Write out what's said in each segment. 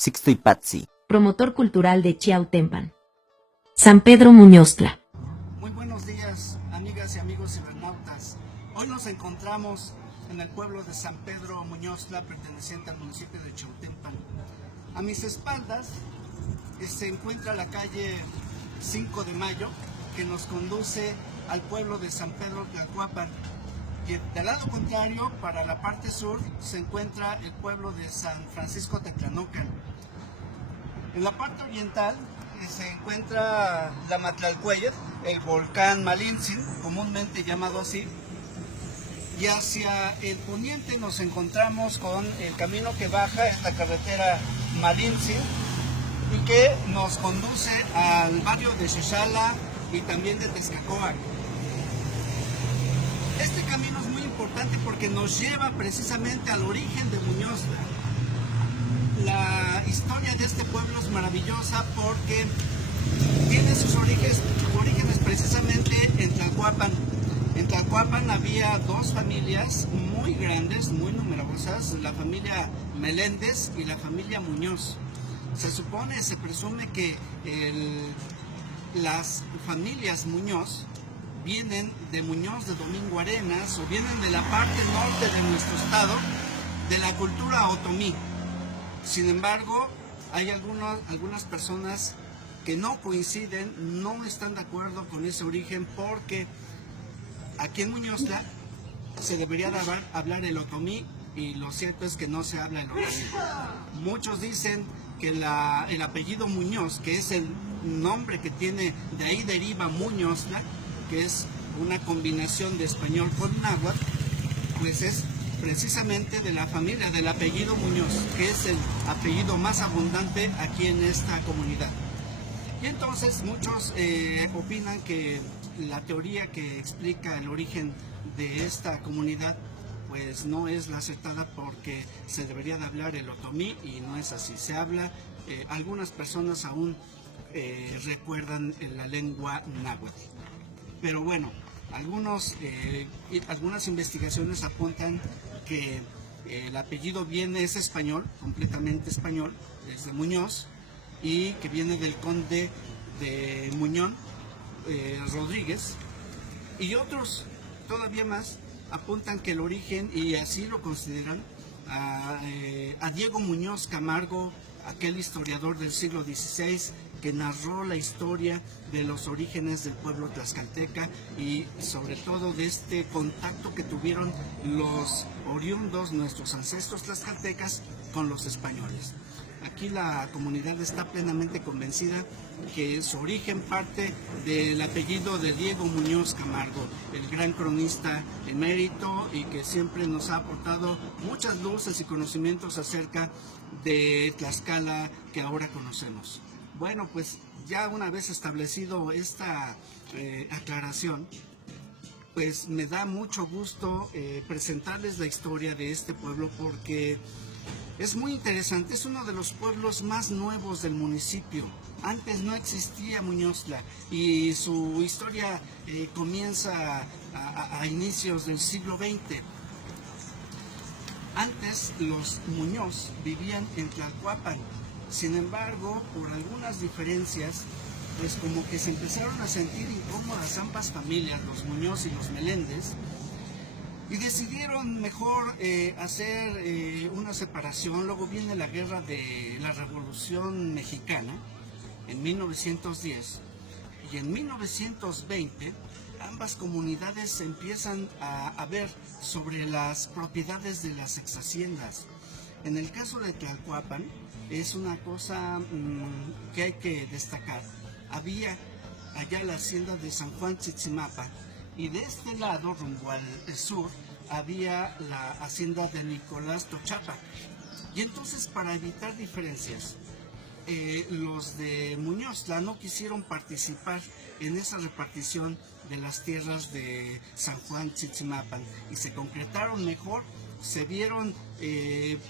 Sixto y Patsy. Promotor cultural de Chiautempan. San Pedro Muñoztla. Muy buenos días, amigas y amigos cibernautas. Hoy nos encontramos en el pueblo de San Pedro Muñoztla, perteneciente al municipio de Chiautempan. A mis espaldas se encuentra la calle 5 de Mayo, que nos conduce al pueblo de San Pedro Tlalhuapan. Y del lado contrario, para la parte sur, se encuentra el pueblo de San Francisco Tetlanocan. En la parte oriental se encuentra la Matlalcueyet, el volcán Malintzin, comúnmente llamado así. Y hacia el poniente nos encontramos con el camino que baja esta carretera Malintzin y que nos conduce al barrio de Xexala y también de Texcacoac. Este camino es muy importante porque nos lleva precisamente al origen de Muñoztla. La historia de este pueblo es maravillosa porque tiene sus orígenes precisamente en Tlalhuapan. En Tlalhuapan había dos familias muy grandes, muy numerosas, la familia Meléndez y la familia Muñoz. Se presume que las familias Muñoz vienen de Muñoz de Domingo Arenas o vienen de la parte norte de nuestro estado, de la cultura otomí. Sin embargo, hay algunas personas que no coinciden, no están de acuerdo con ese origen, porque aquí en Muñoztla se debería hablar el otomí y lo cierto es que no se habla el otomí. Muchos dicen que el apellido Muñoz, que es el nombre que tiene, de ahí deriva Muñoztla, que es una combinación de español con náhuatl, pues es precisamente de la familia, del apellido Muñoz, que es el apellido más abundante aquí en esta comunidad. Y entonces muchos opinan que la teoría que explica el origen de esta comunidad pues no es la acertada, porque se debería de hablar el otomí y no es así. Se habla, algunas personas aún recuerdan la lengua náhuatl. Pero bueno, algunas investigaciones apuntan que el apellido es español, completamente español, es de Muñoz, y que viene del conde de Muñón Rodríguez, y otros todavía más apuntan que el origen, y así lo consideran, a Diego Muñoz Camargo, aquel historiador del siglo XVI que narró la historia de los orígenes del pueblo tlaxcalteca y sobre todo de este contacto que tuvieron los oriundos, nuestros ancestros tlaxcaltecas, con los españoles. Aquí la comunidad está plenamente convencida que su origen parte del apellido de Diego Muñoz Camargo, el gran cronista emérito, y que siempre nos ha aportado muchas luces y conocimientos acerca de Tlaxcala que ahora conocemos. Bueno, pues ya una vez establecido esta aclaración, pues me da mucho gusto presentarles la historia de este pueblo, porque es muy interesante. Es uno de los pueblos más nuevos del municipio. Antes no existía Muñoztla y su historia comienza a inicios del siglo XX. Antes los Muñoz vivían en Tlalhuapan. Sin embargo, por algunas diferencias, pues como que se empezaron a sentir incómodas ambas familias, los Muñoz y los Meléndez, y decidieron mejor hacer una separación. Luego viene la guerra de la Revolución Mexicana en 1910, y en 1920 ambas comunidades empiezan a ver sobre las propiedades de las exhaciendas. En el caso de Tlalhuapan es una cosa que hay que destacar. Había allá la hacienda de San Juan Chichimapa, y de este lado, rumbo al sur, había la hacienda de Nicolás Tochapa. Y entonces, para evitar diferencias, los de Muñoztla no quisieron participar en esa repartición de las tierras de San Juan Chichimapan y se concretaron mejor, se vieron,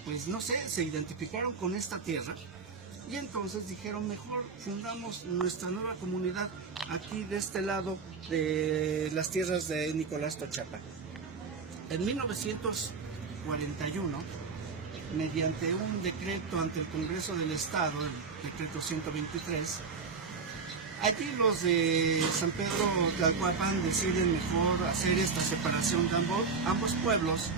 pues no sé, se identificaron con esta tierra. Y entonces dijeron, mejor fundamos nuestra nueva comunidad aquí de este lado de las tierras de Nicolás Tochapa. En 1941 mediante un decreto ante el Congreso del Estado, el decreto 123, allí los de San Pedro Tlalhuapan deciden mejor hacer esta separación de ambos pueblos,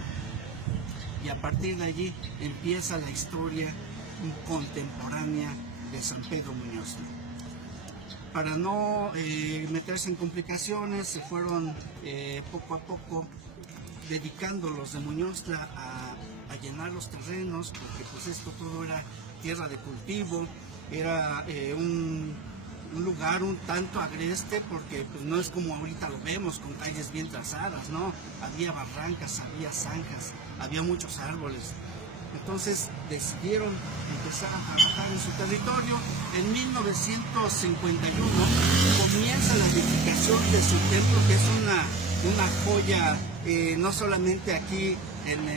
y a partir de allí empieza la historia contemporánea de San Pedro Muñoztla. Para no meterse en complicaciones, se fueron poco a poco dedicando los de Muñoztla a llenar los terrenos, porque pues esto todo era tierra de cultivo, era un lugar un tanto agreste, porque pues no es como ahorita lo vemos, con calles bien trazadas, ¿no? Había barrancas, había zanjas, había muchos árboles. Entonces decidieron empezar a trabajar en su territorio. En 1951 comienza la edificación de su templo, que es una joya, no solamente aquí en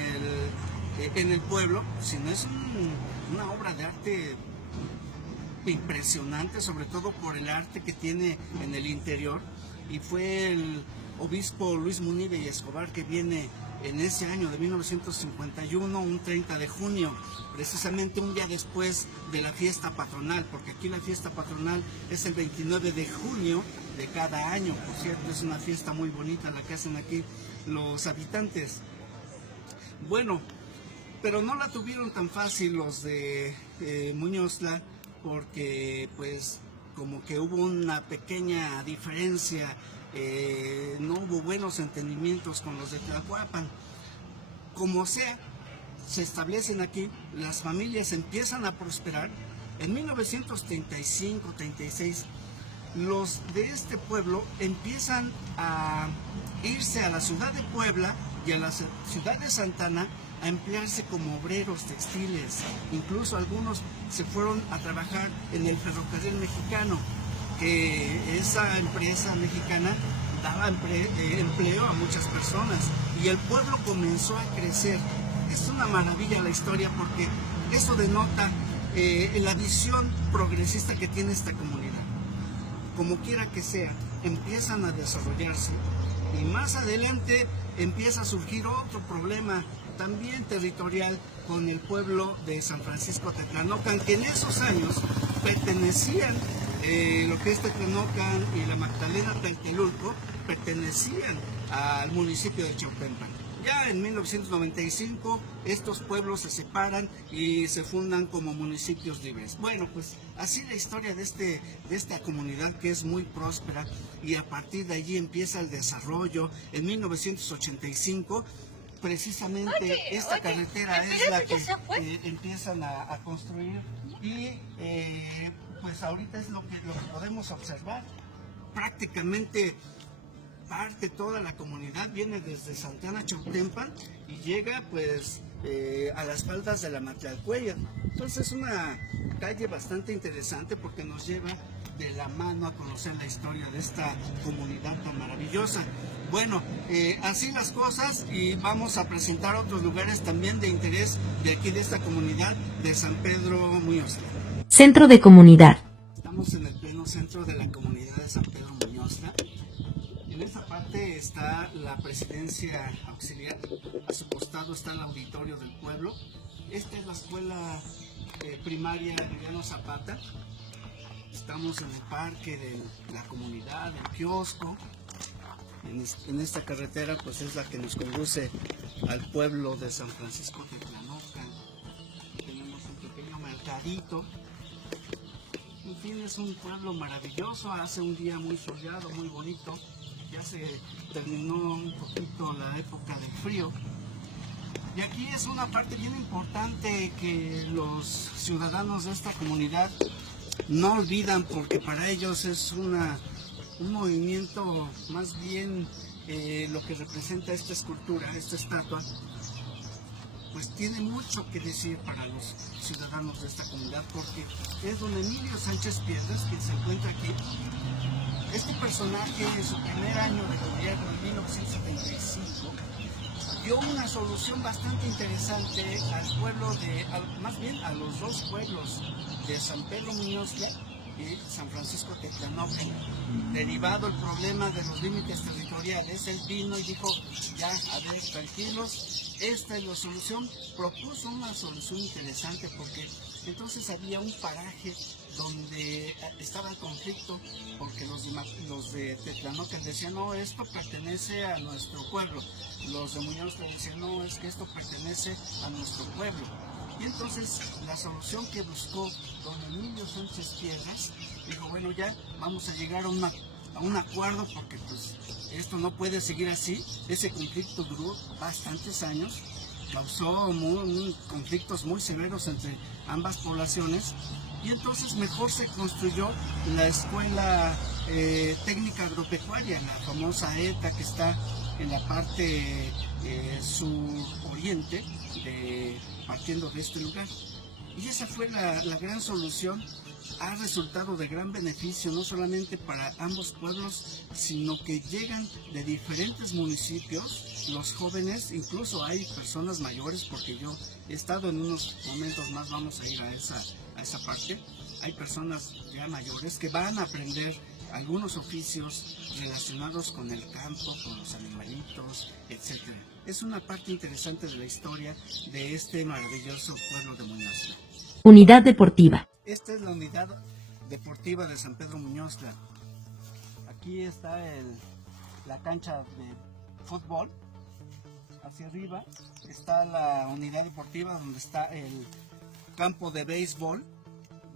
el pueblo, sino es una obra de arte impresionante, sobre todo por el arte que tiene en el interior. Y fue el obispo Luis Munive y Escobar que viene en ese año de 1951, un 30 de junio, precisamente un día después de la fiesta patronal, porque aquí la fiesta patronal es el 29 de junio de cada año. Por cierto, es una fiesta muy bonita la que hacen aquí los habitantes. Bueno, pero no la tuvieron tan fácil los de Muñoztla, porque pues como que hubo una pequeña diferencia, no hubo buenos entendimientos con los de Tlalhuapan. Como sea, se establecen aquí, las familias empiezan a prosperar. En 1935-36, los de este pueblo empiezan a irse a la ciudad de Puebla y a la ciudad de Santana a emplearse como obreros textiles. Incluso algunos se fueron a trabajar en el ferrocarril mexicano, que esa empresa mexicana daba empleo a muchas personas, y el pueblo comenzó a crecer. Es una maravilla la historia, porque eso denota la visión progresista que tiene esta comunidad. Como quiera que sea, empiezan a desarrollarse, y más adelante empieza a surgir otro problema también territorial con el pueblo de San Francisco Tetlanocan, que en esos años pertenecían, lo que es Tetlanocan y la Magdalena Tlatelulco, pertenecían al municipio de Chautempan. Ya en 1995 estos pueblos se separan y se fundan como municipios libres. Bueno, pues así la historia de esta comunidad, que es muy próspera, y a partir de allí empieza el desarrollo. En 1985 precisamente esta carretera es la que empiezan a construir, y pues ahorita es lo que podemos observar. Prácticamente parte toda la comunidad viene desde Santana Chautempan y llega pues a las faldas de la Matlalcuella. Entonces es una calle bastante interesante, porque nos lleva de la mano a conocer la historia de esta comunidad tan maravillosa. Bueno, así las cosas, y vamos a presentar otros lugares también de interés de aquí, de esta comunidad de San Pedro Muñoztla. Centro de comunidad. Estamos en el pleno centro de la comunidad de San Pedro Muñoztla. En esta parte está la presidencia auxiliar, a su costado está el auditorio del pueblo. Esta es la escuela primaria Emiliano Zapata. Estamos en el parque de la comunidad, el kiosco. En esta carretera pues es la que nos conduce al pueblo de San Francisco Tetlanocan. Tenemos un pequeño mercadito. En fin, es un pueblo maravilloso. Hace un día muy soleado, muy bonito. Ya se terminó un poquito la época del frío. Y aquí es una parte bien importante que los ciudadanos de esta comunidad no olvidan, porque para ellos es un movimiento, más bien lo que representa esta escultura, esta estatua, pues tiene mucho que decir para los ciudadanos de esta comunidad, porque es don Emilio Sánchez Piedras quien se encuentra aquí. Este personaje, en su primer año de gobierno, en 1975, dio una solución bastante interesante al pueblo más bien a los dos pueblos de San Pedro Muñoztla y San Francisco Tetlanocan. Derivado el problema de los límites territoriales, él vino y dijo, ya, a ver, tranquilos, esta es la solución. Propuso una solución interesante porque entonces había un paraje donde estaba el conflicto, porque los de Tetlanocan decían, no, esto pertenece a nuestro pueblo. Los de Muñoz decían, no, es que esto pertenece a nuestro pueblo. Y entonces la solución que buscó don Emilio Sánchez Piedras, dijo, bueno, ya vamos a llegar a un acuerdo porque pues esto no puede seguir así. Ese conflicto duró bastantes años, causó conflictos muy severos entre ambas poblaciones, y entonces mejor se construyó la escuela técnica agropecuaria, la famosa ETA, que está en la parte suroriente, partiendo de este lugar. Y esa fue la gran solución. Ha resultado de gran beneficio, no solamente para ambos pueblos, sino que llegan de diferentes municipios los jóvenes, incluso hay personas mayores, porque yo he estado en unos momentos más, vamos a ir a esa parte. Hay personas ya mayores que van a aprender algunos oficios relacionados con el campo, con los animalitos, etc. Es una parte interesante de la historia de este maravilloso pueblo de Muñoztla. Unidad deportiva. Esta es la unidad deportiva de San Pedro Muñoztla. Aquí está la cancha de fútbol. Hacia arriba está la unidad deportiva donde está el campo de béisbol.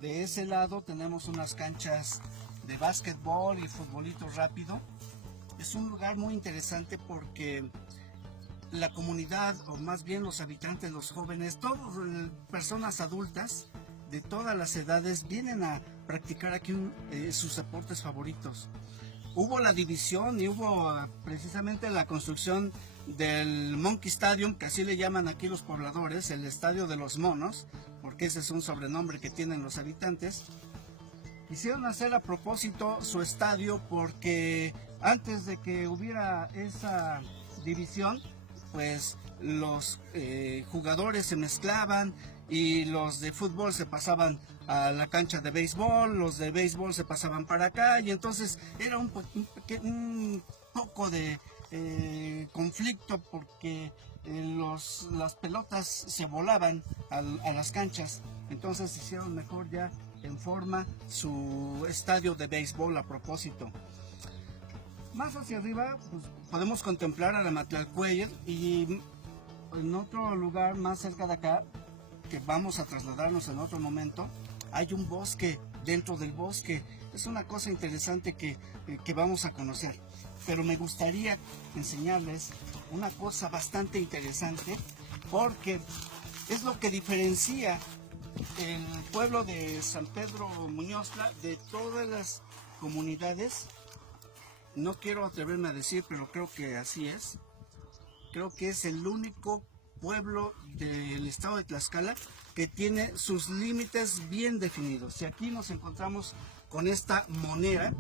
De ese lado tenemos unas canchas de básquetbol y futbolito rápido. Es un lugar muy interesante porque la comunidad, o más bien los habitantes, los jóvenes, todas personas adultas de todas las edades vienen a practicar aquí sus deportes favoritos. Hubo la división y hubo precisamente la construcción del Monkey Stadium, que así le llaman aquí los pobladores, el estadio de los monos, porque ese es un sobrenombre que tienen los habitantes. Quisieron hacer a propósito su estadio porque antes de que hubiera esa división, pues los jugadores se mezclaban y los de fútbol se pasaban a la cancha de béisbol, los de béisbol se pasaban para acá, y entonces era un poco de conflicto porque las pelotas se volaban a las canchas. Entonces hicieron mejor ya en forma su estadio de béisbol a propósito. Más hacia arriba pues, podemos contemplar a la Matlalcueyr, y en otro lugar más cerca de acá, que vamos a trasladarnos en otro momento, hay un bosque dentro del bosque. Es una cosa interesante que vamos a conocer, pero me gustaría enseñarles una cosa bastante interesante, porque es lo que diferencia el pueblo de San Pedro Muñoztla de todas las comunidades. No quiero atreverme a decir, pero creo que así es. Creo que es el único pueblo del estado de Tlaxcala que tiene sus límites bien definidos. Y aquí nos encontramos con esta monera,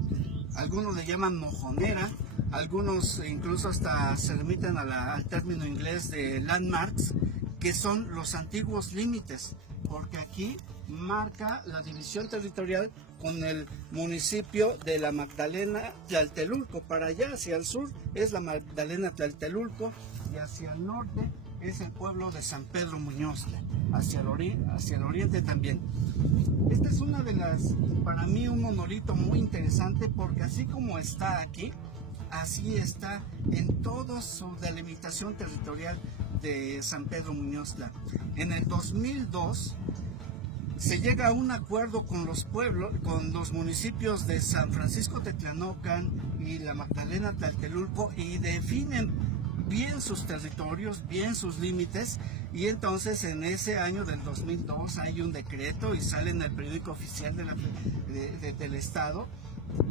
algunos le llaman mojonera, algunos incluso hasta se remiten al término inglés de landmarks, que son los antiguos límites, porque aquí marca la división territorial con el municipio de la Magdalena Tlaltelulco. Para allá, hacia el sur, es la Magdalena Tlaltelulco, y hacia el norte es el pueblo de San Pedro Muñoztla, hacia el oriente también. Esta es una de las, para mí, un monolito muy interesante, porque así como está aquí, así está en toda su delimitación territorial de San Pedro Muñoztla. En el 2002 se llega a un acuerdo con los pueblos, con los municipios de San Francisco Tetlanocan y la Magdalena Tlaltelulco, y definen bien sus territorios, bien sus límites, y entonces en ese año del 2002 hay un decreto y sale en el periódico oficial del estado,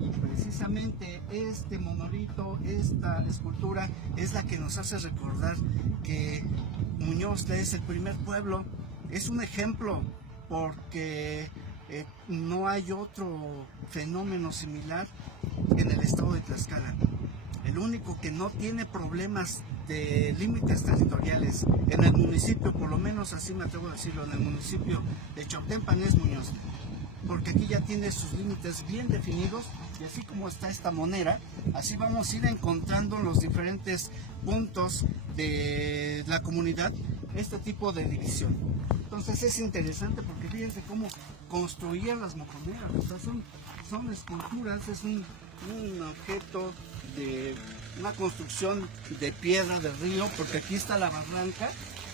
y precisamente este monolito, esta escultura es la que nos hace recordar que Muñoztla es el primer pueblo. Es un ejemplo porque no hay otro fenómeno similar en el estado de Tlaxcala. El único que no tiene problemas de límites territoriales en el municipio, por lo menos así me atrevo a decirlo, en el municipio de Chautempan, es Muñoztla. porque aquí ya tiene sus límites bien definidos, y así como está esta monera, así vamos a ir encontrando los diferentes puntos de la comunidad este tipo de división. Entonces es interesante porque fíjense cómo construían las mojoneras, o sea, son esculturas, es un objeto de una construcción de piedra del río, porque aquí está la barranca.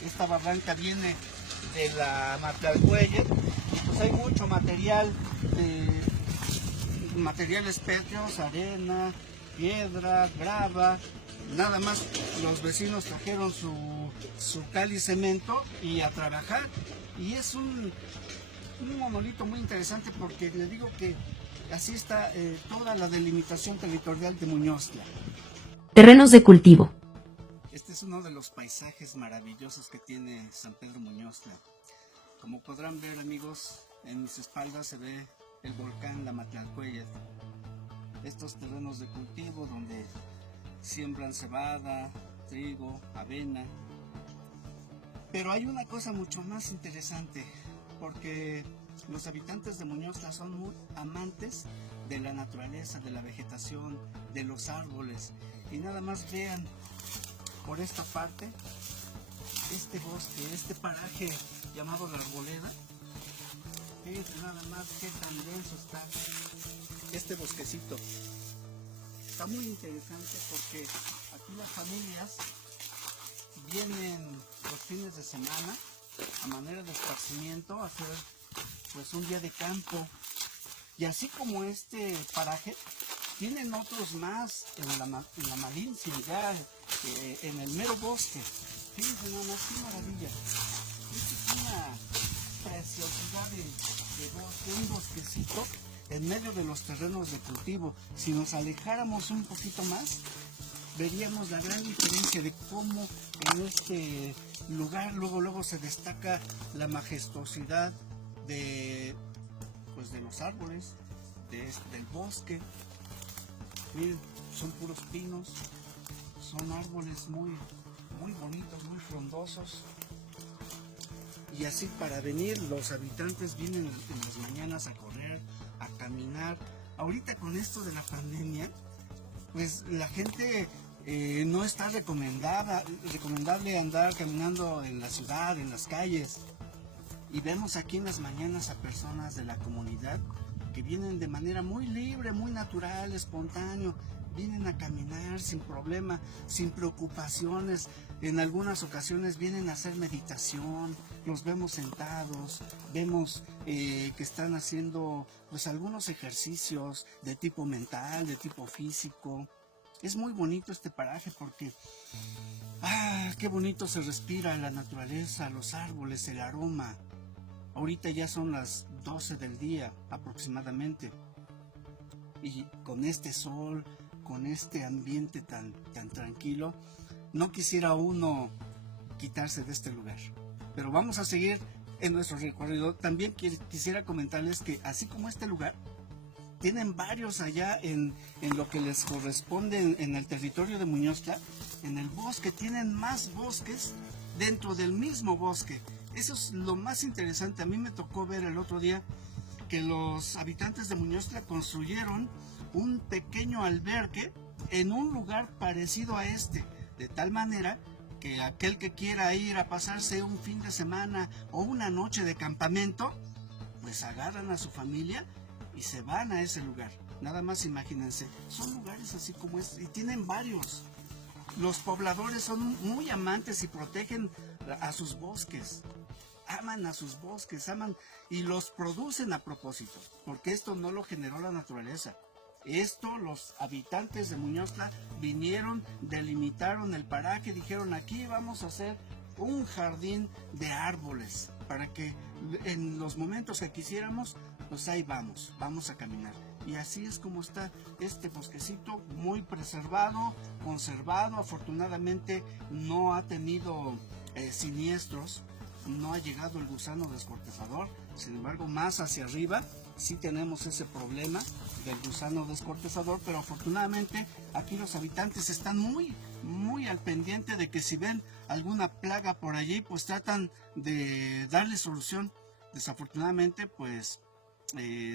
Esta barranca viene de la Matlalcueyet, y pues hay mucho material, materiales pétreos, arena, piedra, grava. Nada más los vecinos trajeron su cal y cemento y a trabajar. Y es un monolito muy interesante porque le digo que así está toda la delimitación territorial de Muñoztla. Terrenos de cultivo. Este es uno de los paisajes maravillosos que tiene San Pedro Muñoztla. Como podrán ver, amigos, en mis espaldas se ve el volcán La Matlalcueyet. Estos terrenos de cultivo donde siembran cebada, trigo, avena. Pero hay una cosa mucho más interesante, porque los habitantes de Muñoztla son muy amantes de la naturaleza, de la vegetación, de los árboles. Y nada más vean por esta parte, este bosque, este paraje llamado La Arboleda. Fíjense nada más qué tan denso está este bosquecito. Está muy interesante porque aquí las familias vienen los fines de semana a manera de esparcimiento a hacer pues un día de campo. Y así como este paraje, tienen otros más en la Malintzin, ya en el mero bosque. Fíjense nada más, qué maravilla. Esta es una preciosidad de bosque, un bosquecito en medio de los terrenos de cultivo. Si nos alejáramos un poquito más, veríamos la gran diferencia de cómo en este lugar luego se destaca la majestuosidad de los árboles, del bosque. Miren, son puros pinos, son árboles muy bonitos, muy frondosos. Y así para venir, los habitantes vienen en las mañanas a correr, a caminar. Ahorita con esto de la pandemia, pues la gente no está recomendable andar caminando en la ciudad, en las calles. Y vemos aquí en las mañanas a personas de la comunidad que vienen de manera muy libre, muy natural, espontáneo. Vienen a caminar sin problema, sin preocupaciones. En algunas ocasiones vienen a hacer meditación, los vemos sentados, vemos que están haciendo pues algunos ejercicios de tipo mental, de tipo físico. Es muy bonito este paraje porque qué bonito se respira la naturaleza, los árboles, el aroma. Ahorita ya son las 12 del día aproximadamente. Y con este sol, con este ambiente tan tranquilo, no quisiera uno quitarse de este lugar. Pero vamos a seguir en nuestro recorrido. También quisiera comentarles que así como este lugar, tienen varios allá en lo que les corresponde en el territorio de Muñoztla. En el bosque tienen más bosques dentro del mismo bosque. Eso es lo más interesante. A mí me tocó ver el otro día que los habitantes de Muñoztla construyeron un pequeño albergue en un lugar parecido a este, de tal manera que aquel que quiera ir a pasarse un fin de semana o una noche de campamento, pues agarran a su familia y se van a ese lugar. Nada más imagínense, son lugares así como este y tienen varios. Los pobladores son muy amantes y protegen a sus bosques. Aman a sus bosques, aman y los producen a propósito, porque esto no lo generó la naturaleza. Esto los habitantes de Muñoztla vinieron, delimitaron el paraje, dijeron aquí vamos a hacer un jardín de árboles para que en los momentos que quisiéramos, pues ahí vamos a caminar. Y así es como está este bosquecito, muy preservado, conservado. Afortunadamente no ha tenido siniestros, no ha llegado el gusano descortezador. Sin embargo, más hacia arriba sí tenemos ese problema del gusano descortezador, pero afortunadamente aquí los habitantes están muy al pendiente de que si ven alguna plaga por allí, pues tratan de darle solución. Desafortunadamente, pues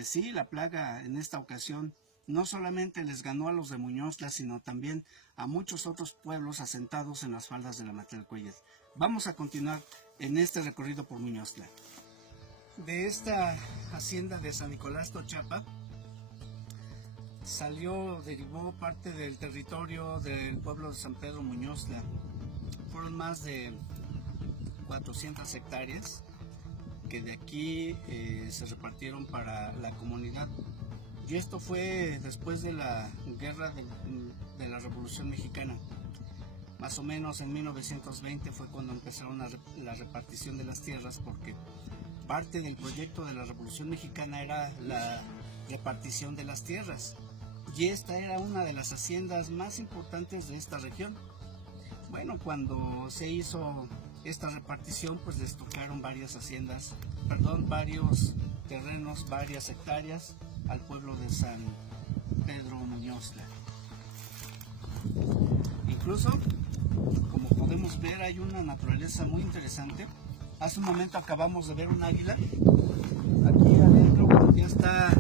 sí, la plaga en esta ocasión no solamente les ganó a los de Muñoztla, sino también a muchos otros pueblos asentados en las faldas de la Matlacuyet. Vamos a continuar en este recorrido por Muñoztla. De esta hacienda de San Nicolás Tochapa derivó parte del territorio del pueblo de San Pedro Muñoztla. Fueron más de 400 hectáreas que de aquí se repartieron para la comunidad. Y esto fue después de la guerra de la Revolución Mexicana. Más o menos en 1920 fue cuando empezaron la repartición de las tierras, porque parte del proyecto de la Revolución Mexicana era la repartición de las tierras. Y esta era una de las haciendas más importantes de esta región. Bueno, cuando se hizo esta repartición, pues les tocaron varios terrenos, varias hectáreas al pueblo de San Pedro Muñoztla. Incluso, como podemos ver, hay una naturaleza muy interesante. Hace un momento acabamos de ver un águila. Aquí adentro ya está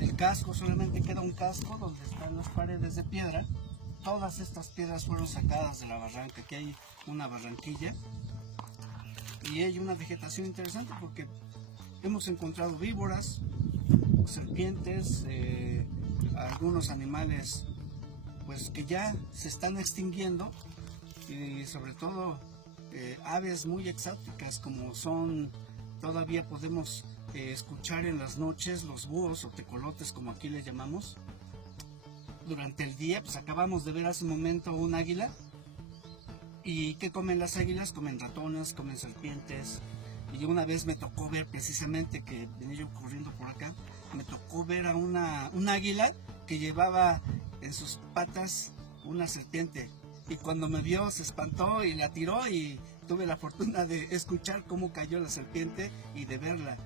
el casco, solamente queda un casco donde están las paredes de piedra. Todas estas piedras fueron sacadas de la barranca. Aquí hay una barranquilla y hay una vegetación interesante porque hemos encontrado víboras, serpientes, algunos animales pues que ya se están extinguiendo, y sobre todo aves muy exóticas como son, todavía podemos escuchar en las noches los búhos o tecolotes, como aquí les llamamos. Durante el día, pues acabamos de ver hace un momento un águila. ¿Y qué comen las águilas? Comen ratones, comen serpientes. Y una vez me tocó ver, precisamente que venía yo corriendo por acá, me tocó ver a un águila que llevaba en sus patas una serpiente. Y cuando me vio se espantó y la tiró, y tuve la fortuna de escuchar cómo cayó la serpiente y de verla.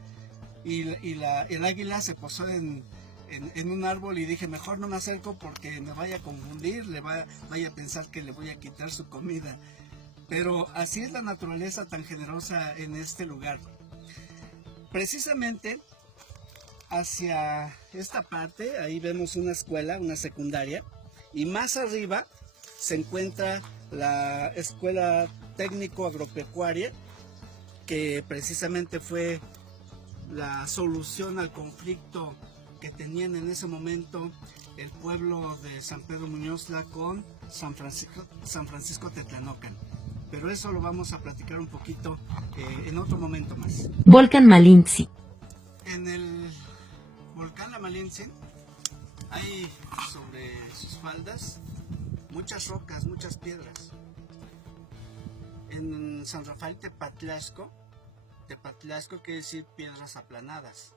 Y el águila se posó en un árbol, y dije, mejor no me acerco porque me vaya a confundir, vaya a pensar que le voy a quitar su comida. Pero así es la naturaleza tan generosa en este lugar. Precisamente hacia esta parte, ahí vemos una escuela, una secundaria, y más arriba se encuentra la Escuela Técnico Agropecuaria, que precisamente fue la solución al conflicto que tenían en ese momento el pueblo de San Pedro Muñoztla con San Francisco Tetlanocan. Pero eso lo vamos a platicar un poquito en otro momento más. Volcán Malintzin. En el volcán La Malintzin hay sobre sus faldas muchas rocas, muchas piedras. En San Rafael Tepatlasco quiere decir piedras aplanadas.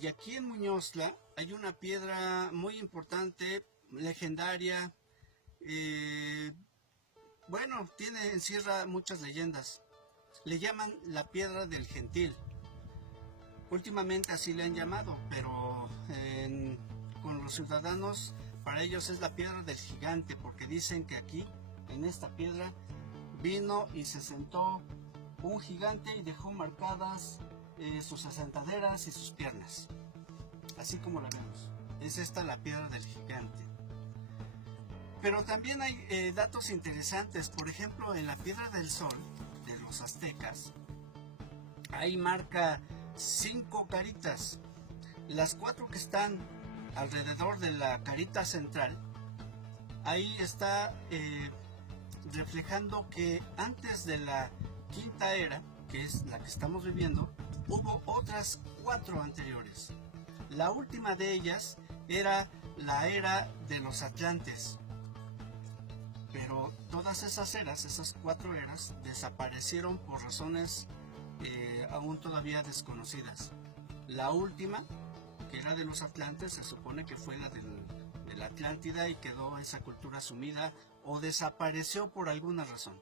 Y aquí en Muñoztla hay una piedra muy importante, legendaria. Bueno, encierra muchas leyendas. Le llaman la Piedra del Gentil. Últimamente así le han llamado, pero con los ciudadanos, para ellos es la Piedra del Gigante, porque dicen que aquí, en esta piedra, vino y se sentó un gigante y dejó marcadas sus asentaderas y sus piernas, así como la vemos. Es esta la Piedra del Gigante. Pero también hay datos interesantes. Por ejemplo, en la Piedra del Sol de los aztecas, ahí marca 5 caritas. Las 4 que están alrededor de la carita central, ahí está reflejando que antes de la quinta era, que es la que estamos viviendo, hubo otras 4 anteriores. La última de ellas era la era de los atlantes. Pero todas esas eras, esas 4 eras, desaparecieron por razones aún todavía desconocidas. La última, que era de los atlantes, se supone que fue la de la Atlántida, y quedó esa cultura sumida o desapareció por alguna razón.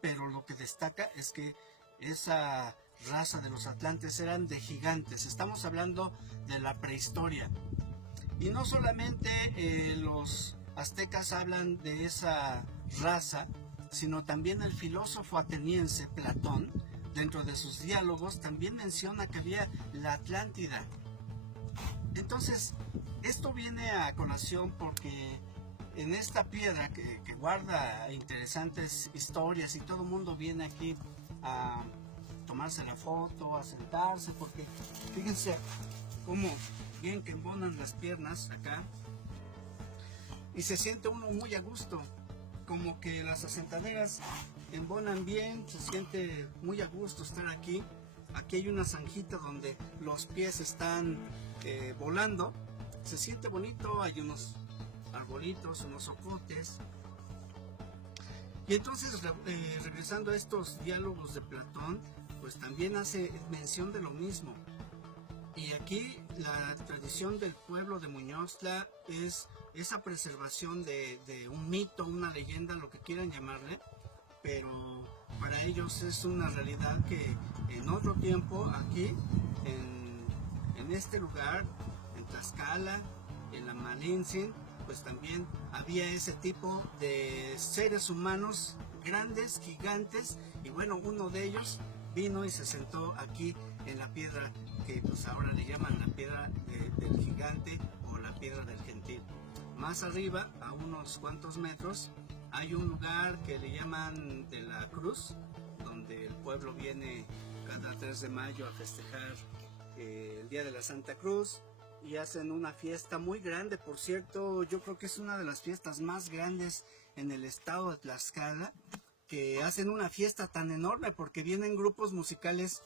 Pero lo que destaca es que esa raza de los atlantes eran de gigantes. Estamos hablando de la prehistoria. Y no solamente los aztecas hablan de esa raza, sino también el filósofo ateniense Platón dentro de sus diálogos también menciona que había la Atlántida. Entonces, esto viene a colación porque en esta piedra que guarda interesantes historias y todo el mundo viene aquí a tomarse la foto, a sentarse, porque fíjense cómo bien que embonan las piernas acá y se siente uno muy a gusto, como que las asentaderas embonan bien, se siente muy a gusto estar aquí. Aquí hay una zanjita donde los pies están volando, se siente bonito, hay unos arbolitos, unos ocotes. Y entonces regresando a estos diálogos de Platón, pues también hace mención de lo mismo. Y aquí la tradición del pueblo de Muñoztla es esa preservación de un mito, una leyenda, lo que quieran llamarle, pero para ellos es una realidad que en otro tiempo aquí, en este lugar, en Tlaxcala, en la Malintzin, pues también había ese tipo de seres humanos grandes, gigantes, y bueno, uno de ellos vino y se sentó aquí en la piedra que pues ahora le llaman la piedra del gigante o la piedra del gentil. Más arriba, a unos cuantos metros, hay un lugar que le llaman de la Cruz, donde el pueblo viene cada 3 de mayo a festejar el Día de la Santa Cruz y hacen una fiesta muy grande. Por cierto, yo creo que es una de las fiestas más grandes en el estado de Tlaxcala, que hacen una fiesta tan enorme porque vienen grupos musicales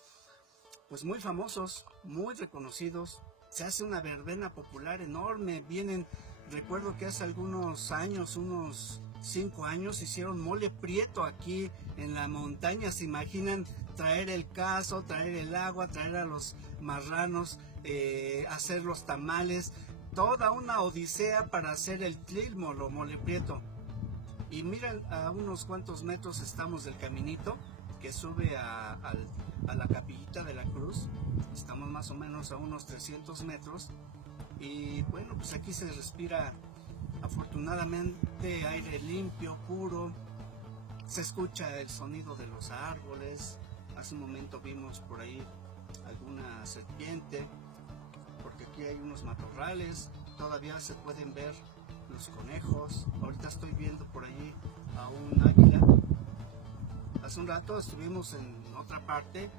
pues muy famosos, muy reconocidos. Se hace una verbena popular enorme. Vienen, recuerdo que hace algunos años, unos 5 años, hicieron mole prieto aquí en la montaña. Se imaginan traer el cazo, traer el agua, traer a los marranos, hacer los tamales, toda una odisea para hacer el tlilmol, mole prieto. Y miren, a unos cuantos metros estamos del caminito que sube a la capillita de la Cruz. Estamos más o menos a unos 300 metros y bueno, pues aquí se respira afortunadamente aire limpio, puro. Se escucha el sonido de los árboles. Hace un momento vimos por ahí alguna serpiente, porque aquí hay unos matorrales. Todavía se pueden ver los conejos. Ahorita estoy viendo por allí a un águila. Hace un rato estuvimos en otra parte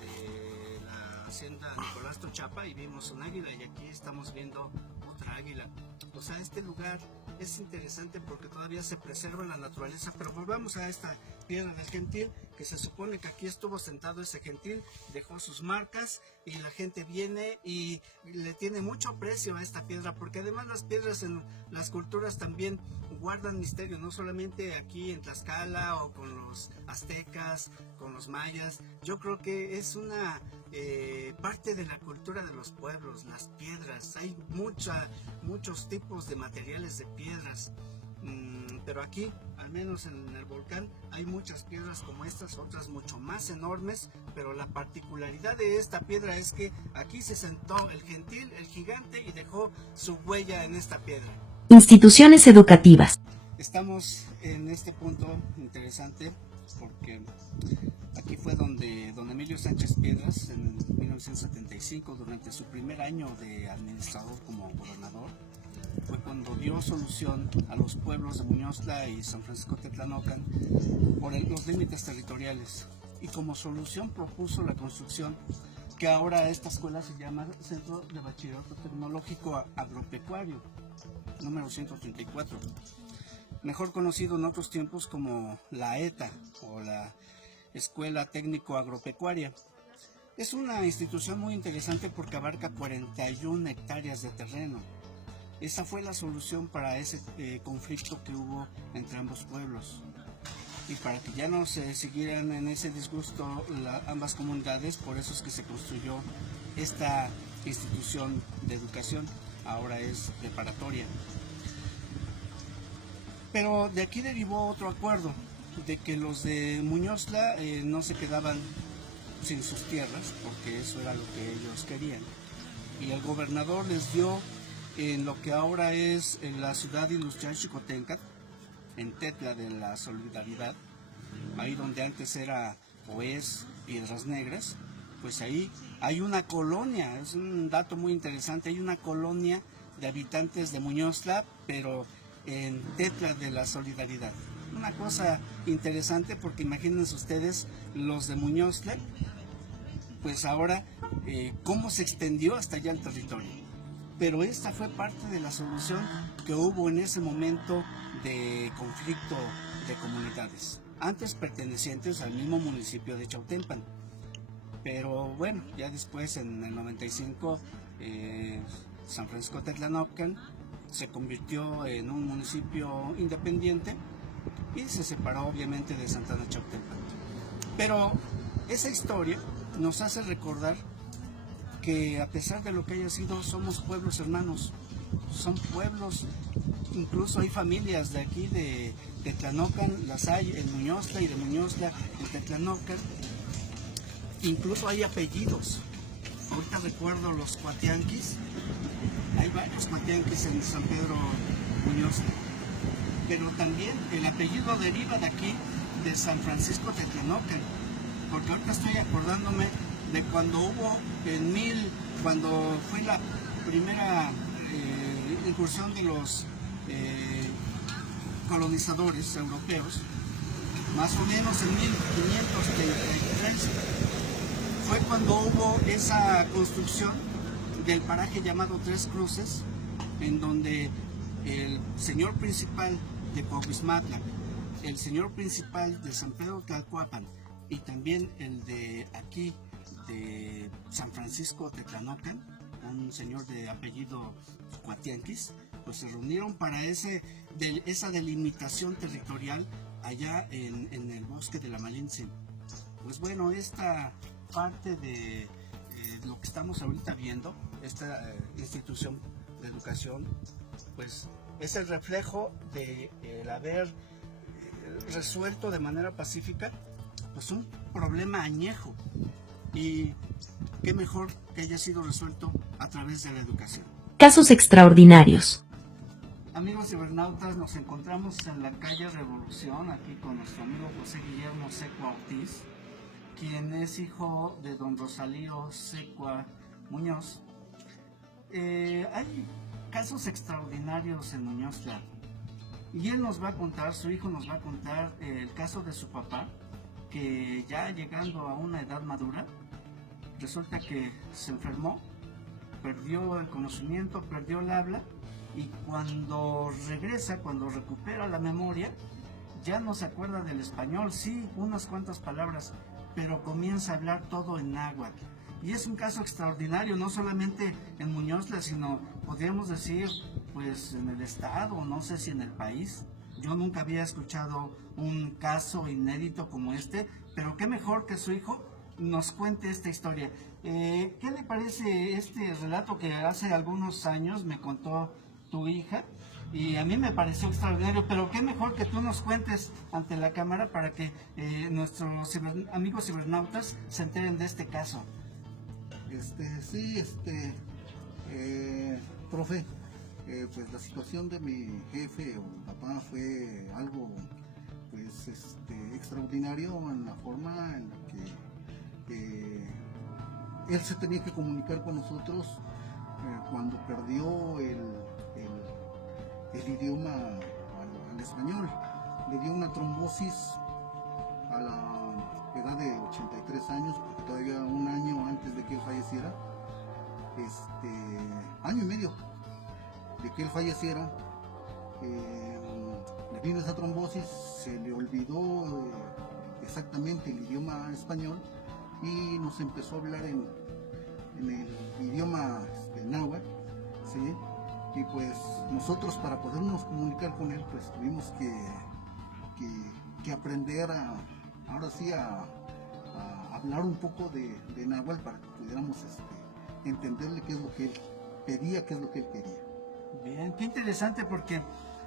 de la hacienda Nicolás Tochapa y vimos un águila, y aquí estamos viendo otra águila. O sea, este lugar es interesante porque todavía se preserva la naturaleza. Pero volvamos a esta piedra del gentil, que se supone que aquí estuvo sentado ese gentil, dejó sus marcas y la gente viene y le tiene mucho aprecio a esta piedra, porque además las piedras en las culturas también guardan misterio, no solamente aquí en Tlaxcala o con los aztecas, con los mayas. Yo creo que es una parte de la cultura de los pueblos, las piedras. Hay muchos tipos de materiales de piedras, pero aquí, al menos en el volcán, hay muchas piedras como estas, otras mucho más enormes, pero la particularidad de esta piedra es que aquí se sentó el gentil, el gigante, y dejó su huella en esta piedra. Instituciones educativas. Estamos en este punto interesante porque aquí fue donde don Emilio Sánchez Piedras, en 1975, durante su primer año de administrador como gobernador, fue cuando dio solución a los pueblos de Muñoztla y San Francisco Tetlanocan por los límites territoriales, y como solución propuso la construcción que ahora esta escuela se llama Centro de Bachillerato Tecnológico Agropecuario, número 134, mejor conocido en otros tiempos como la ETA o la Escuela Técnico Agropecuaria. Es una institución muy interesante porque abarca 41 hectáreas de terreno. Esa fue la solución para ese conflicto que hubo entre ambos pueblos. Y para que ya no se siguieran en ese disgusto ambas comunidades, por eso es que se construyó esta institución de educación. Ahora es preparatoria. Pero de aquí derivó otro acuerdo, de que los de Muñoztla no se quedaban sin sus tierras, porque eso era lo que ellos querían. Y el gobernador les dio en lo que ahora es en la ciudad industrial Xicoténcatl, en Tetla de la Solidaridad, ahí donde antes era o es Piedras Negras, pues ahí hay una colonia, es un dato muy interesante, hay una colonia de habitantes de Muñoztla, pero en Tetla de la Solidaridad. Una cosa interesante porque imagínense ustedes, los de Muñoztla, pues ahora cómo se extendió hasta allá el territorio. Pero esta fue parte de la solución que hubo en ese momento de conflicto de comunidades, antes pertenecientes al mismo municipio de Chautempan. Pero bueno, ya después en el 95 San Francisco Tetlanoccan se convirtió en un municipio independiente y se separó obviamente de Santana Chautempan. Pero esa historia nos hace recordar que a pesar de lo que haya sido, somos pueblos hermanos, son pueblos, incluso hay familias de aquí de Tetlanoccan, las hay en Muñoztla y de Muñoztla en Tetlanoccan, incluso hay apellidos. Ahorita recuerdo los Cuatianquis, hay varios Cuatianquis en San Pedro Muñoztla, pero también el apellido deriva de aquí, de San Francisco Tetlanoccan, porque ahorita estoy acordándome de cuando hubo cuando fue la primera incursión de los colonizadores europeos, más o menos en 1533, fue cuando hubo esa construcción del paraje llamado Tres Cruces, en donde el señor principal de Cuauhxmatlac, el señor principal de San Pedro Tlalcuapan y también el de aquí de San Francisco Tetlanoccan, un señor de apellido Cuatianquis, pues se reunieron para esa delimitación territorial allá en el bosque de la Malinche. Pues bueno, esta parte de lo que estamos ahorita viendo, esta institución de educación, pues es el reflejo de el haber resuelto de manera pacífica pues un problema añejo, y qué mejor que haya sido resuelto a través de la educación. Casos extraordinarios. Amigos cibernautas, nos encontramos en la calle Revolución, aquí con nuestro amigo José Guillermo Secua Ortiz, quien es hijo de don Rosalío Secua Muñoz. Hay casos extraordinarios en Muñoztla, y él nos va a contar, su hijo nos va a contar el caso de su papá, que ya llegando a una edad madura, resulta que se enfermó, perdió el conocimiento, perdió el habla, y cuando regresa, cuando recupera la memoria, ya no se acuerda del español, sí, unas cuantas palabras, pero comienza a hablar todo en náhuatl. Y es un caso extraordinario, no solamente en Muñoztla, sino podríamos decir, pues en el estado, no sé si en el país. Yo nunca había escuchado un caso inédito como este, pero qué mejor que su hijo nos cuente esta historia. ¿Qué le parece este relato que hace algunos años me contó tu hija? Y a mí me pareció extraordinario, pero qué mejor que tú nos cuentes ante la cámara para que nuestros amigos cibernautas se enteren de este caso. Profe, pues la situación de mi jefe o papá fue algo pues extraordinario en la forma en la que él se tenía que comunicar con nosotros cuando perdió el idioma al español. Le dio una trombosis a la edad de 83 años, porque todavía un año antes de que él falleciera, año y medio de que él falleciera, le vino esa trombosis, se le olvidó exactamente el idioma español y nos empezó a hablar en el idioma náhuatl, ¿sí? Y pues nosotros, para podernos comunicar con él, pues tuvimos que aprender ahora sí a hablar un poco de náhuatl para que pudiéramos entenderle qué es lo que él pedía, qué es lo que él quería. Bien, qué interesante, porque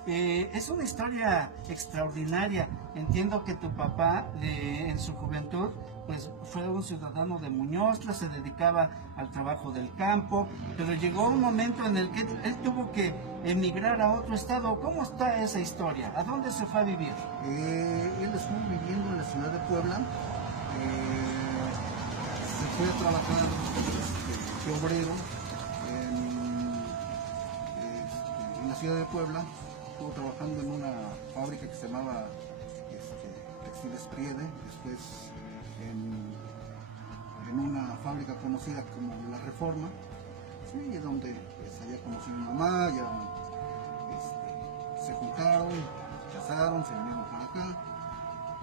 es una historia extraordinaria. Entiendo que tu papá en su juventud pues fue un ciudadano de Muñoztla, se dedicaba al trabajo del campo, pero llegó un momento en el que él tuvo que emigrar a otro estado. ¿Cómo está esa historia? ¿A dónde se fue a vivir? Él estuvo viviendo en la ciudad de Puebla fui a trabajar de obrero en la ciudad de Puebla. Estuve trabajando en una fábrica que se llamaba Textiles Priede, después en una fábrica conocida como La Reforma, sí, donde pues, allá conocí a mi mamá, ya se juntaron, se casaron, se vinieron para acá.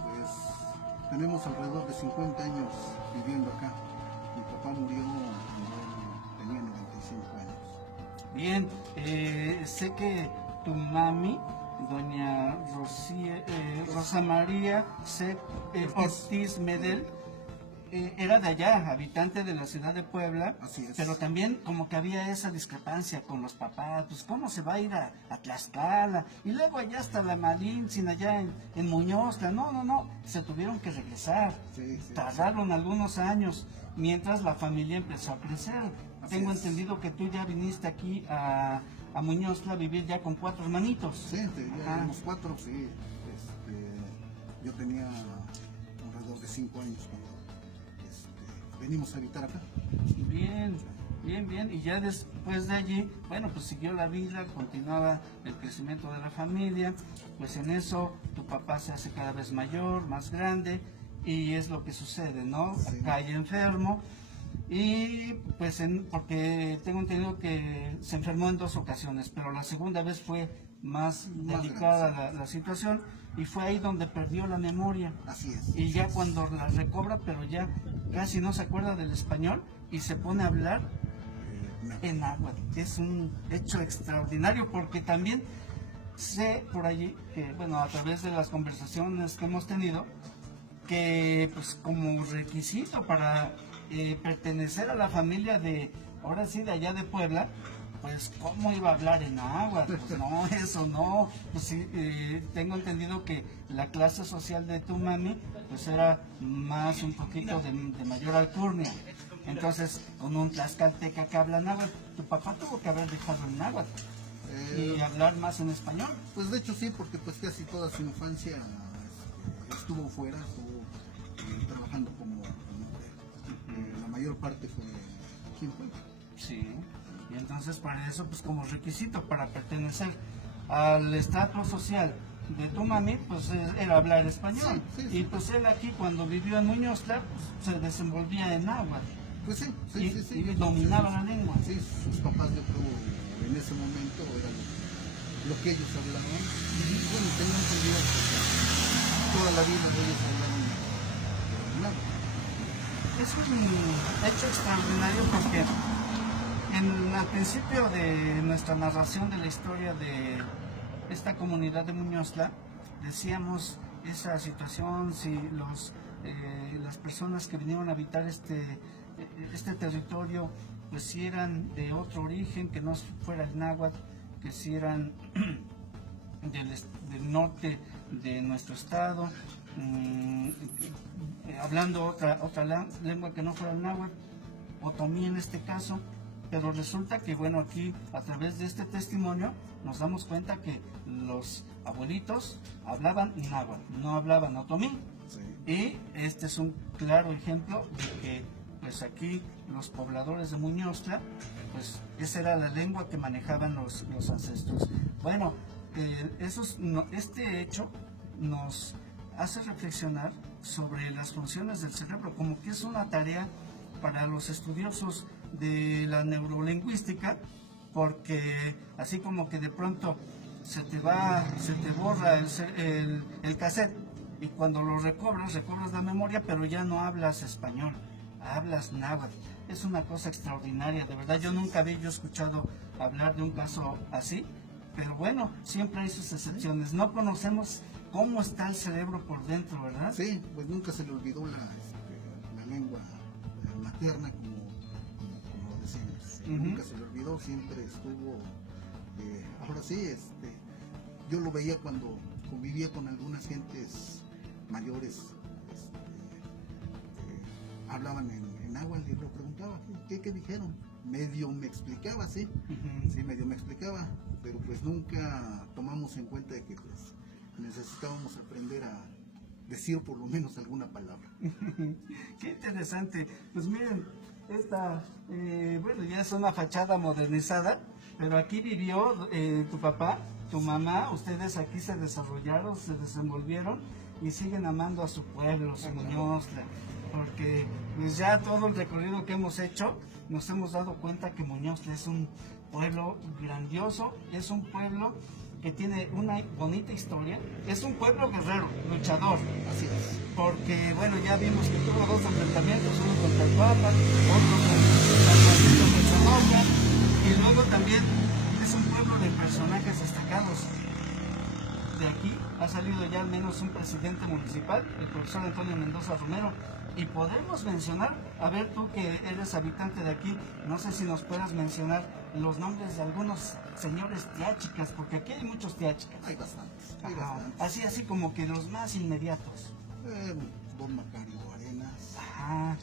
Pues tenemos alrededor de 50 años viviendo acá. Mi papá murió cuando tenía 95 años. Bien, sé que tu mami, doña Rosa María Ortiz Medel, era de allá, habitante de la ciudad de Puebla. Así es. Pero también como que había esa discrepancia con los papás, pues cómo se va a ir a Tlaxcala, y luego allá hasta la Malintzin, allá en Muñozla, no, se tuvieron que regresar, Sí, sí, tardaron algunos años, mientras la familia empezó a crecer. Así Tengo es. entendido que tú ya viniste aquí a Muñozla a vivir ya con 4 hermanitos. Sí, ya Ajá. éramos 4, sí. Yo tenía alrededor de 5 años cuando venimos a habitar acá. Bien, bien. Y ya después de allí, bueno, pues siguió la vida, continuaba el crecimiento de la familia. Pues en eso tu papá se hace cada vez mayor, más grande, y es lo que sucede, ¿no? Sí. Cae enfermo. Y pues porque tengo entendido que se enfermó en 2 ocasiones, pero la segunda vez fue más delicada grande, la situación, y fue ahí donde perdió la memoria. Así es. Y ya cuando la recobra, pero ya casi no se acuerda del español y se pone a hablar en náhuatl. Es un hecho extraordinario, porque también sé por allí que, bueno, a través de las conversaciones que hemos tenido, que pues como requisito para pertenecer a la familia de, ahora sí, de allá de Puebla, pues cómo iba a hablar en náhuatl, pues no, eso no, pues sí, tengo entendido que la clase social de tu mami pues era más un poquito de mayor alcurnia. Entonces, con un tlaxcalteca que habla náhuatl, tu papá tuvo que haber dejado el náhuatl y hablar más en español. Pues de hecho sí, porque pues casi toda su infancia estuvo fuera, estuvo trabajando como la mayor parte fue aquí en Puebla. Sí, y entonces para eso, pues como requisito para pertenecer al estrato social de tu mami, pues era hablar español. Sí. Y pues él aquí cuando vivió en Muñozla, pues, se desenvolvía en náhuatl. Pues sí. Y dominaba la lengua. Sí, sus papás yo creo en ese momento era lo que ellos hablaban. Y bueno, tengo entendido que toda la vida ellos hablaron náhuatl. Es un hecho extraordinario porque al principio de nuestra narración de la historia de esta comunidad de Muñozla, decíamos esa situación, si las personas que vinieron a habitar este territorio, pues si eran de otro origen, que no fuera el náhuatl, que si eran del norte de nuestro estado, hablando otra lengua que no fuera el náhuatl, otomí en este caso. Pero resulta que, bueno, aquí a través de este testimonio nos damos cuenta que los abuelitos hablaban náhuatl, no hablaban otomí. Sí. Y este es un claro ejemplo de que pues aquí los pobladores de Muñozla, pues esa era la lengua que manejaban los ancestros. Bueno, este hecho nos hace reflexionar sobre las funciones del cerebro, como que es una tarea para los estudiosos de la neurolingüística, porque así como que de pronto se te borra el cassette, y cuando lo recobras la memoria, pero ya no hablas español, hablas náhuatl. Es una cosa extraordinaria, de verdad. Yo nunca había escuchado hablar de un caso así, pero bueno, siempre hay sus excepciones. No conocemos cómo está el cerebro por dentro, ¿verdad? Sí, pues nunca se le olvidó la lengua materna, como decimos. Nunca se le olvidó, siempre estuvo. Ahora sí, yo lo veía cuando convivía con algunas gentes mayores, hablaban en náhuatl, y yo preguntaba, ¿qué dijeron? Medio me explicaba, sí, medio me explicaba, pero pues nunca tomamos en cuenta de que pues necesitábamos aprender decir por lo menos alguna palabra. Qué interesante. Pues miren, esta, bueno, ya es una fachada modernizada, pero aquí vivió tu papá, tu mamá, ustedes aquí se desarrollaron, se desenvolvieron y siguen amando a su pueblo, su Muñoztla, porque pues ya todo el recorrido que hemos hecho, nos hemos dado cuenta que Muñoztla es un pueblo grandioso, es un pueblo que tiene una bonita historia, es un pueblo guerrero, luchador. Así es. Porque, bueno, ya vimos que tuvo 2 enfrentamientos, uno contra el Papa, otro contra San Francisco de Sonora, y luego también es un pueblo de personajes destacados. De aquí ha salido ya al menos un presidente municipal, el profesor Antonio Mendoza Romero, y podemos mencionar, a ver tú que eres habitante de aquí, no sé si nos puedas mencionar los nombres de algunos señores tiáchicas, porque aquí hay muchos tiáchicas. Hay bastantes. Así como que los más inmediatos. Don Macario Arenas, Ajá.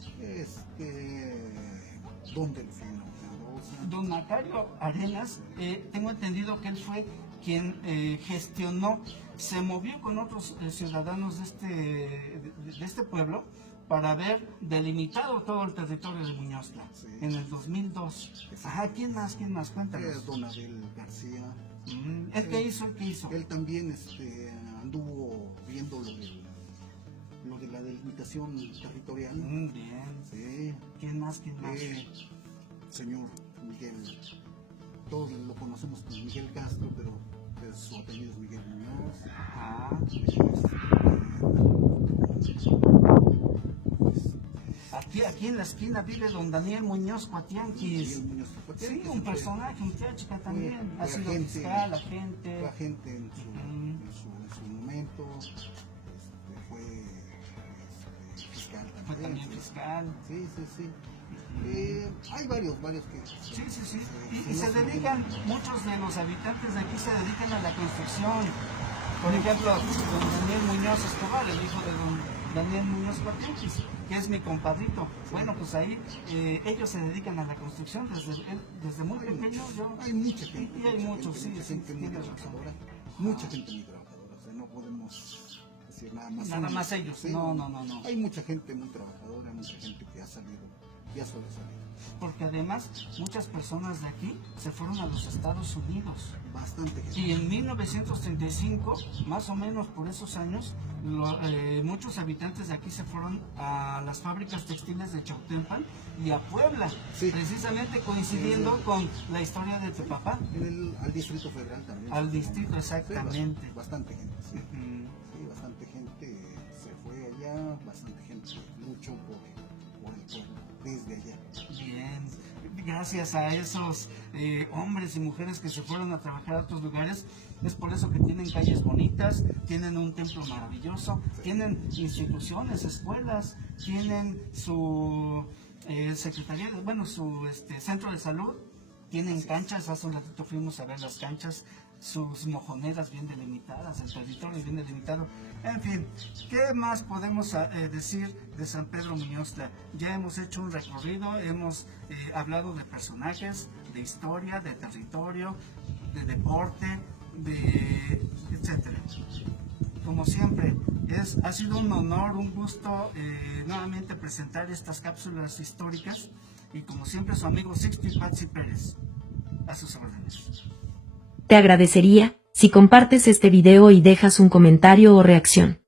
Don Delfino Mendoza. Don Macario Arenas, tengo entendido que él fue quien gestionó, se movió con otros ciudadanos de este pueblo para haber delimitado todo el territorio de Muñoztla, Sí. en el 2002. Ajá, ¿quién más? Cuéntanos. Don Abel García. ¿El qué hizo? ¿El qué hizo? Él también anduvo viendo lo de la delimitación territorial. Bien. Sí. ¿Quién más? Señor Miguel, todos lo conocemos como Miguel Castro, pero pues, su apellido es Miguel Muñoz. Ajá. Aquí en la esquina vive don Daniel Muñoz Cuatianquis. Miguel Muñoz Sí, un personaje, un tiáchica también. Ha sido agente, fiscal, agente. Fue agente en su momento. Fue fiscal también. Fue también fiscal. Sí. Hay varios que... Sí. Y se dedican, muchos de los habitantes de aquí se dedican a la construcción. Por ejemplo, don Daniel Muñoz Escobar, el hijo de don Daniel Muñoz Cuatianquis, que es mi compadrito. Bueno, pues ahí ellos se dedican a la construcción desde muy pequeños. Hay mucha gente. Y hay muchos, sí, mucha gente muy tienes razón. trabajadora. Mucha gente muy trabajadora. O sea, no podemos decir nada más. Nada más ellos. Sí, No. Hay mucha gente muy trabajadora, mucha gente que ha salido, ya sobresalido. Porque además muchas personas de aquí se fueron a los Estados Unidos. Bastante gente. Y en 1935, más o menos por esos años, muchos habitantes de aquí se fueron a las fábricas textiles de Chautempan y a Puebla, Sí. precisamente coincidiendo con la historia de tu papá. Al Distrito Federal también. Al distrito, exactamente. Sí, bastante gente, sí. Mm. Sí, bastante gente se fue allá, bastante gente luchó por el pueblo desde allá. Bien, gracias a esos hombres y mujeres que se fueron a trabajar a otros lugares, es por eso que tienen calles bonitas, tienen un templo maravilloso, tienen instituciones, escuelas, tienen su secretaría, bueno, su centro de salud, tienen canchas, hace un ratito fuimos a ver las canchas, sus mojoneras bien delimitadas, el territorio bien delimitado. En fin, ¿qué más podemos decir de San Pedro Muñoztla? Ya hemos hecho un recorrido, hemos hablado de personajes, de historia, de territorio, de deporte, etcétera. Como siempre, ha sido un honor, un gusto nuevamente presentar estas cápsulas históricas y como siempre su amigo Sixto Patsy Pérez, a sus órdenes. Te agradecería si compartes este video y dejas un comentario o reacción.